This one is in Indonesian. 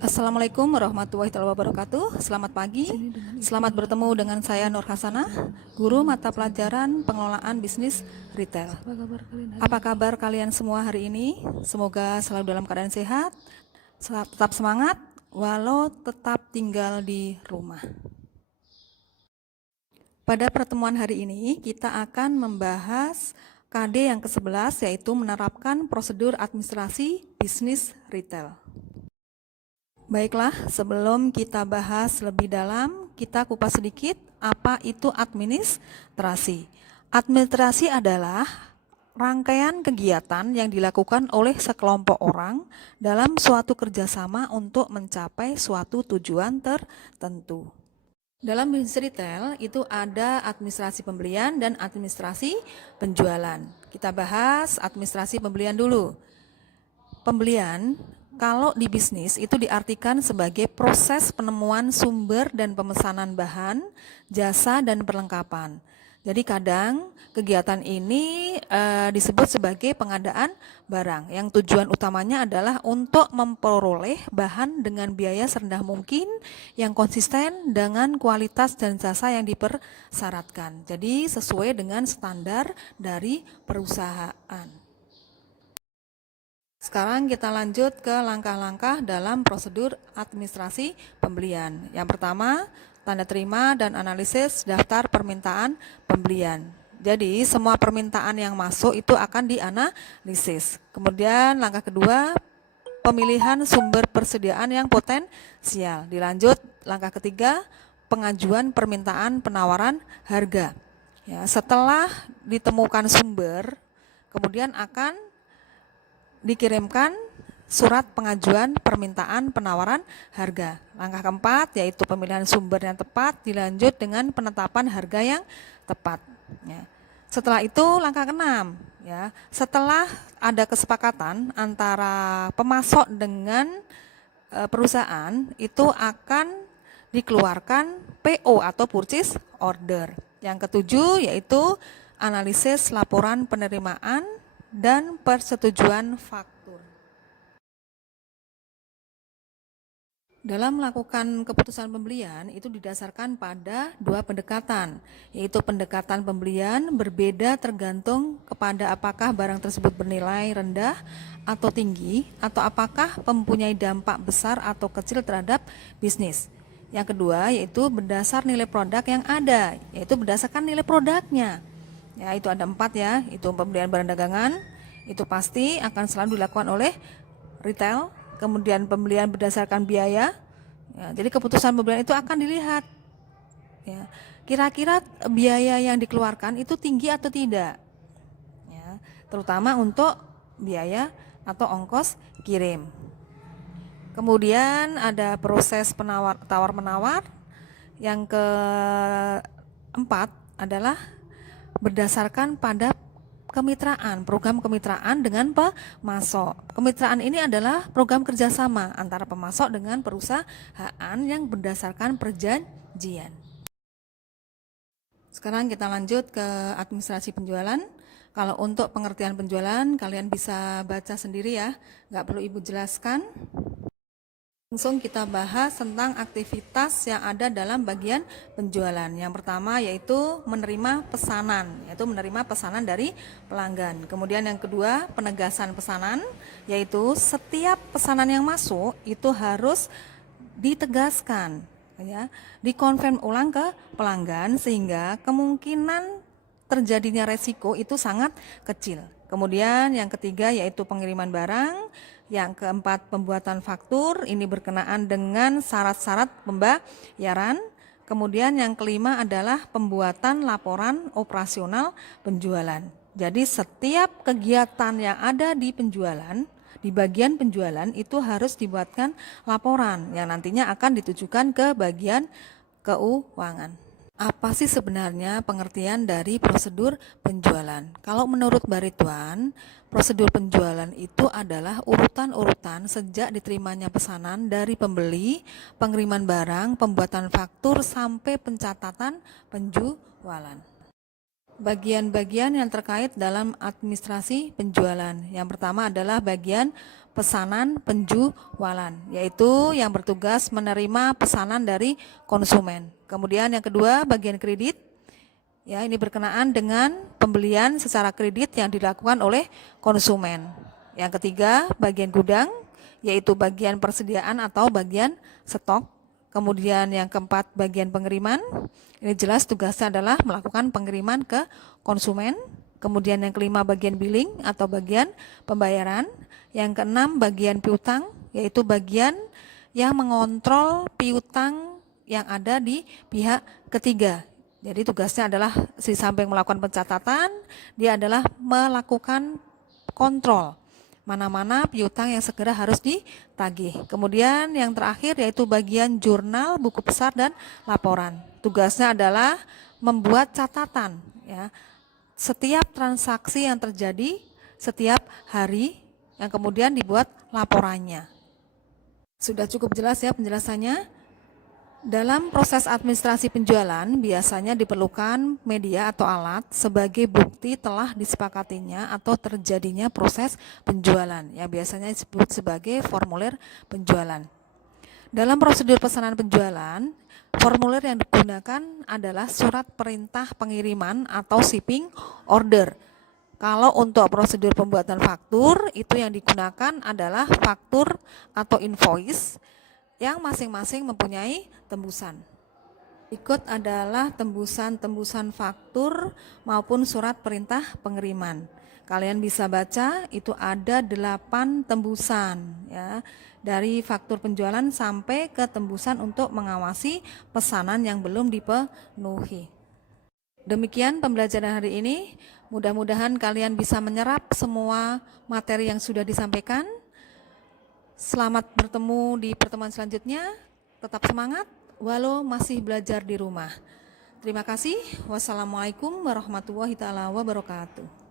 Assalamualaikum warahmatullahi wabarakatuh. Selamat pagi. Selamat bertemu dengan saya Nur Hasanah, guru mata pelajaran pengelolaan bisnis retail. Apa kabar kalian semua hari ini? Semoga selalu dalam keadaan sehat, tetap semangat, walau tetap tinggal di rumah. Pada pertemuan hari ini, kita akan membahas KD yang ke-11, yaitu menerapkan prosedur administrasi bisnis retail. Baiklah, sebelum kita bahas lebih dalam, kita kupas sedikit apa itu administrasi. Administrasi adalah rangkaian kegiatan yang dilakukan oleh sekelompok orang dalam suatu kerjasama untuk mencapai suatu tujuan tertentu. Dalam bisnis retail itu ada administrasi pembelian dan administrasi penjualan. Kita bahas administrasi pembelian dulu. Pembelian kalau di bisnis itu diartikan sebagai proses penemuan sumber dan pemesanan bahan, jasa, dan perlengkapan. Jadi kadang kegiatan ini disebut sebagai pengadaan barang yang tujuan utamanya adalah untuk memperoleh bahan dengan biaya serendah mungkin yang konsisten dengan kualitas dan jasa yang dipersyaratkan. Jadi sesuai dengan standar dari perusahaan. Sekarang kita lanjut ke langkah-langkah dalam prosedur administrasi pembelian. Yang pertama, tanda terima dan analisis daftar permintaan pembelian. Jadi semua permintaan yang masuk itu akan dianalisis. Kemudian langkah kedua, pemilihan sumber persediaan yang potensial. Dilanjut langkah ketiga, pengajuan permintaan penawaran harga. Ya, setelah ditemukan sumber, kemudian akan dikirimkan surat pengajuan permintaan penawaran harga. Langkah keempat yaitu pemilihan sumber yang tepat, dilanjut dengan penetapan harga yang tepat. Ya. Setelah itu langkah keenam, ya, setelah ada kesepakatan antara pemasok dengan perusahaan, itu akan dikeluarkan PO atau purchase order. Yang ketujuh yaitu analisis laporan penerimaan dan persetujuan faktur. Dalam melakukan keputusan pembelian itu didasarkan pada dua pendekatan, yaitu pendekatan pembelian berbeda tergantung kepada apakah barang tersebut bernilai rendah atau tinggi, atau apakah mempunyai dampak besar atau kecil terhadap bisnis. Yang kedua yaitu berdasar nilai produk yang ada, yaitu berdasarkan nilai produknya. Ya, itu ada 4 ya, itu pembelian barang dagangan, itu pasti akan selalu dilakukan oleh retail. Kemudian pembelian berdasarkan biaya, ya, jadi keputusan pembelian itu akan dilihat, ya, kira-kira biaya yang dikeluarkan itu tinggi atau tidak, ya, terutama untuk biaya atau ongkos kirim. Kemudian ada proses tawar-menawar. Yang keempat adalah berdasarkan pada kemitraan, program kemitraan dengan pemasok. Kemitraan ini adalah program kerjasama antara pemasok dengan perusahaan yang berdasarkan perjanjian. Sekarang kita lanjut ke administrasi penjualan. Kalau untuk pengertian penjualan, kalian bisa baca sendiri ya, nggak perlu Ibu jelaskan. Langsung kita bahas tentang aktivitas yang ada dalam bagian penjualan. Yang pertama yaitu menerima pesanan dari pelanggan. Kemudian yang kedua, penegasan pesanan, yaitu setiap pesanan yang masuk itu harus ditegaskan, ya, dikonfirm ulang ke pelanggan sehingga kemungkinan terjadinya resiko itu sangat kecil. Kemudian yang ketiga yaitu pengiriman barang. Yang keempat, pembuatan faktur, ini berkenaan dengan syarat-syarat pembayaran. Kemudian yang kelima adalah pembuatan laporan operasional penjualan. Jadi setiap kegiatan yang ada di penjualan, di bagian penjualan itu harus dibuatkan laporan yang nantinya akan ditujukan ke bagian keuangan. Apa sih sebenarnya pengertian dari prosedur penjualan? Kalau menurut Mbak Ridwan, prosedur penjualan itu adalah urutan-urutan sejak diterimanya pesanan dari pembeli, pengiriman barang, pembuatan faktur, sampai pencatatan penjualan. Bagian-bagian yang terkait dalam administrasi penjualan. Yang pertama adalah bagian pesanan penjualan, yaitu yang bertugas menerima pesanan dari konsumen. Kemudian yang kedua, bagian kredit. Ya, ini berkenaan dengan pembelian secara kredit yang dilakukan oleh konsumen. Yang ketiga, bagian gudang, yaitu bagian persediaan atau bagian stok. Kemudian yang keempat, bagian pengiriman. Ini jelas tugasnya adalah melakukan pengiriman ke konsumen. Kemudian yang kelima, bagian billing atau bagian pembayaran. Yang keenam, bagian piutang, yaitu bagian yang mengontrol piutang yang ada di pihak ketiga. Jadi tugasnya adalah di samping melakukan pencatatan, dia adalah melakukan kontrol mana-mana piutang yang segera harus ditagih. Kemudian yang terakhir yaitu bagian jurnal, buku besar, dan laporan. Tugasnya adalah membuat catatan, ya, setiap transaksi yang terjadi setiap hari, yang kemudian dibuat laporannya. Sudah cukup jelas ya penjelasannya. Dalam proses administrasi penjualan, biasanya diperlukan media atau alat sebagai bukti telah disepakatinya atau terjadinya proses penjualan, yang biasanya disebut sebagai formulir penjualan. Dalam prosedur pesanan penjualan, formulir yang digunakan adalah surat perintah pengiriman atau shipping order. Kalau untuk prosedur pembuatan faktur, itu yang digunakan adalah faktur atau invoice, yang masing-masing mempunyai tembusan. Berikut adalah tembusan-tembusan faktur maupun surat perintah pengiriman. Kalian bisa baca, itu ada 8 tembusan, ya, dari faktur penjualan sampai ke tembusan untuk mengawasi pesanan yang belum dipenuhi. Demikian pembelajaran hari ini. Mudah-mudahan kalian bisa menyerap semua materi yang sudah disampaikan. Selamat bertemu di pertemuan selanjutnya. Tetap semangat walau masih belajar di rumah. Terima kasih. Wassalamualaikum warahmatullahi wabarakatuh.